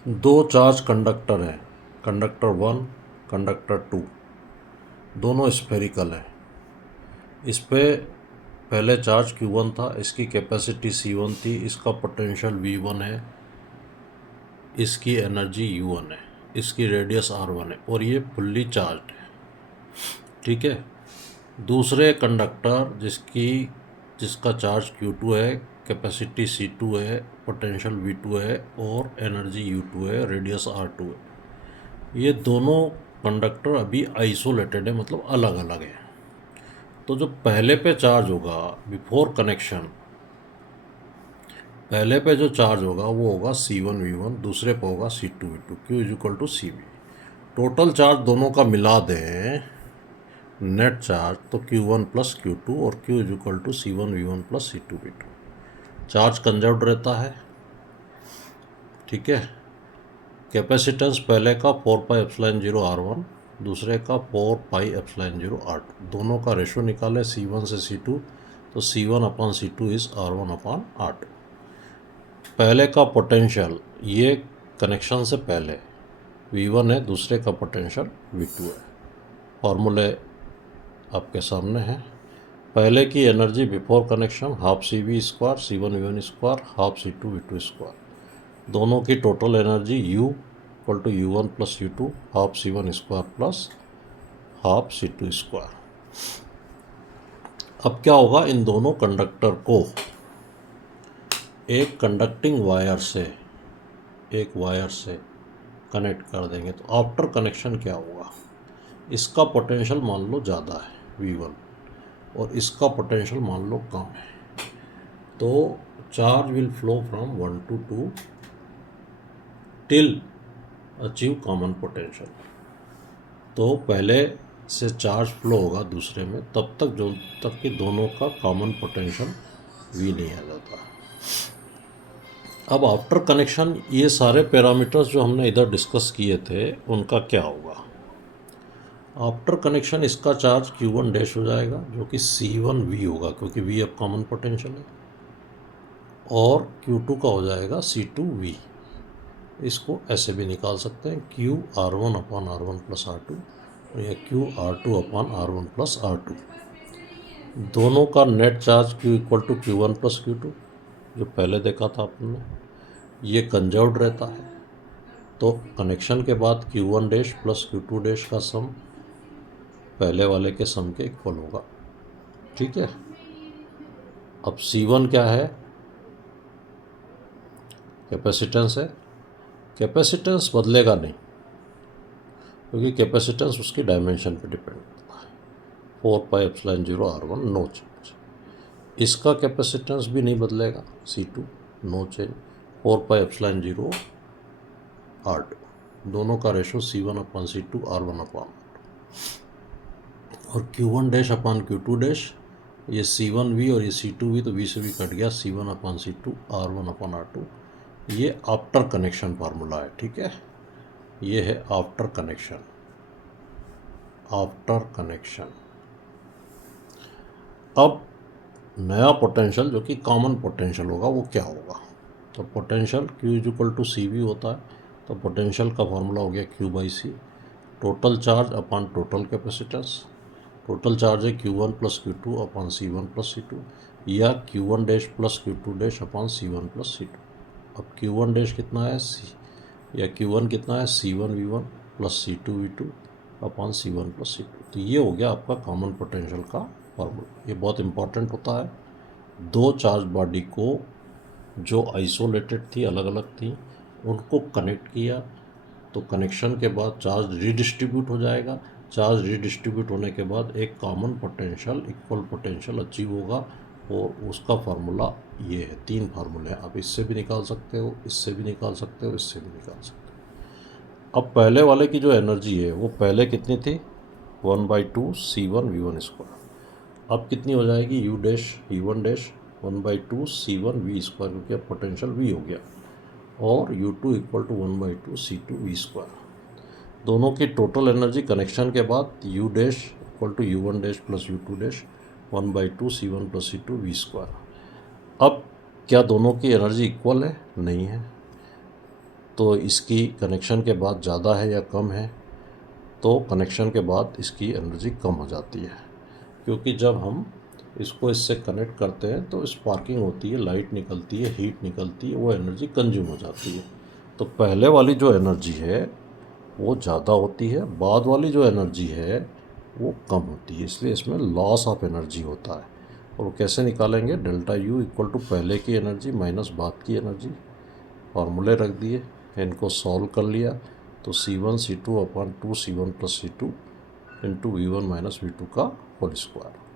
दो charge conductor हैं, conductor 1, conductor 2, दोनों स्फेरिकल हैं। इस पे पहले चार्ज Q1 था, इसकी कैपेसिटी C1 थी, इसका पोटेंशियल V1 है, इसकी एनर्जी U1 है, इसकी रेडियस R1 है और ये फुल्ली चार्ज है। ठीक है। दूसरे कंडक्टर जिसका चार्ज Q2 है, कैपेसिटी C2 है, पोटेंशियल V2 है और एनर्जी U2 है, रेडियस R2 है। ये दोनों कंडक्टर अभी आइसोलेटेड है, मतलब अलग अलग है। तो जो पहले पे चार्ज होगा बिफोर कनेक्शन, पहले पे जो चार्ज होगा वो होगा C1V1, दूसरे पे होगा C2V2, Q=CV। टोटल चार्ज दोनों का मिला दें नेट चार्ज तो Q1 प्लस Q2 और Q=C1V1 plus C2V2। Charge conserved रहता है। ठीक है। कैपेसिटेंस पहले का 4πε0 R1, दूसरे का 4πε0 R2। दोनों का रेशो निकाले C1 से C2 तो C1/C2 इज R1/R2। पहले का पोटेंशियल ये कनेक्शन से पहले V1 है, दूसरे का पोटेंशियल V2 है। फॉर्मूले आपके सामने हैं। पहले की energy before connection half CV square C1V1 square half C2V2 square. दोनों की total energy U=U1 plus U2 half C1 square plus half C2 square. अब क्या होगा, इन दोनों कंडक्टर को एक कंडक्टिंग वायर से कनेक्ट कर देंगे तो आफ्टर कनेक्शन क्या होगा, इसका पोटेंशियल मान लो ज़्यादा है V1 और इसका पोटेंशियल मान लो कम है, तो charge will flow from 1 to 2 till achieve common potential. तो पहले से चार्ज फ्लो होगा दूसरे में तब तक कि दोनों का कॉमन पोटेंशियल V नहीं आ जाता। अब आफ्टर कनेक्शन ये सारे पैरामीटर्स जो हमने इधर डिस्कस किए थे उनका क्या होगा। आफ्टर कनेक्शन इसका चार्ज Q1 डैश हो जाएगा जो कि C1V होगा क्योंकि V अब कॉमन पोटेंशियल है, और Q2 का हो जाएगा C2V। इसको ऐसे भी निकाल सकते हैं QR1/R1 प्लस R2 और यह QR2/R1 प्लस R2। दोनों का net charge Q=Q1 plus Q2 जो पहले देखा था आपने, ये कंजर्व्ड रहता है। तो कनेक्शन के बाद Q1 dash plus Q2 dash का सम पहले वाले के सम के इक्वल होगा। ठीक है। अब C1 क्या है, कैपेसिटेंस है। कैपेसिटेंस बदलेगा नहीं क्योंकि कैपेसिटेंस उसकी डायमेंशन पे डिपेंड करता है। 4πε0 R1 नो चेंज। इसका कैपेसिटेंस भी नहीं बदलेगा C2 नो चेंज। 4πε0 R2। दोनों का रेशो C1/C2 R1/R2 और Q1 डैश अपान Q2 डैश, ये C1V और ये C2V तो V से भी कट गया, C1/C2 R1/R2। ये आफ्टर कनेक्शन फार्मूला है। ठीक है। ये है आफ्टर कनेक्शन। अब नया पोटेंशियल जो कि कॉमन पोटेंशियल होगा वो क्या होगा, तो पोटेंशियल Q=CV होता है, तो पोटेंशियल का फार्मूला हो गया Q/C, टोटल चार्ज अपान टोटल कैपेसिटेंस। टोटल चार्ज है Q1 प्लस Q2 अपान C1 प्लस C2 या Q1 dash plus Q2 dash अपान C1 प्लस C2। अब Q1 डैश कितना है या Q1 कितना है C1V1 प्लस C2V2 अपान C1 प्लस C2। तो ये हो गया आपका कॉमन पोटेंशियल का फार्मूला। ये बहुत इंपॉर्टेंट होता है। दो चार्ज बॉडी को जो आइसोलेटेड थी, अलग अलग थी, उनको कनेक्ट किया तो कनेक्शन के बाद चार्ज रीडिस्ट्रीब्यूट हो जाएगा। चार्ज रीडिस्ट्रीब्यूट होने के बाद एक common potential, equal potential achieve होगा और उसका फार्मूला ये है। तीन फार्मूले हैं, आप इससे भी निकाल सकते हो, इससे भी निकाल सकते हो, इससे भी निकाल सकते हो। अब पहले वाले की जो एनर्जी है वो पहले कितनी थी, 1/2 C1V1 स्क्वायर। अब कितनी हो जाएगी, U dash V1 dash 1/2 C1V square क्योंकि अब पोटेंशियल V हो गया, और U2 = 1/2 C2V स्क्वायर। दोनों की टोटल एनर्जी कनेक्शन के बाद U dash = U1 dash plus U2 dash 1/2 C1 plus C2V square. अब क्या दोनों की एनर्जी इक्वल है, नहीं है। तो इसकी कनेक्शन के बाद ज़्यादा है या कम है, तो कनेक्शन के बाद इसकी एनर्जी कम हो जाती है, क्योंकि जब हम इसको इससे कनेक्ट करते हैं तो स्पार्किंग होती है, लाइट निकलती है, हीट निकलती है, वो एनर्जी कंज्यूम हो जाती है। तो पहले वाली जो एनर्जी है वो ज़्यादा होती है, बाद वाली जो एनर्जी है वो कम होती है, इसलिए इसमें लॉस ऑफ एनर्जी होता है। और वो कैसे निकालेंगे? डेल्टा यू इक्वल टू पहले की एनर्जी माइनस बाद की एनर्जी, फार्मूले रख दिए, इनको सॉल्व कर लिया तो C1 C2 upon 2 C1 plus C2 into V1 minus V2 का होल स्क्वायर।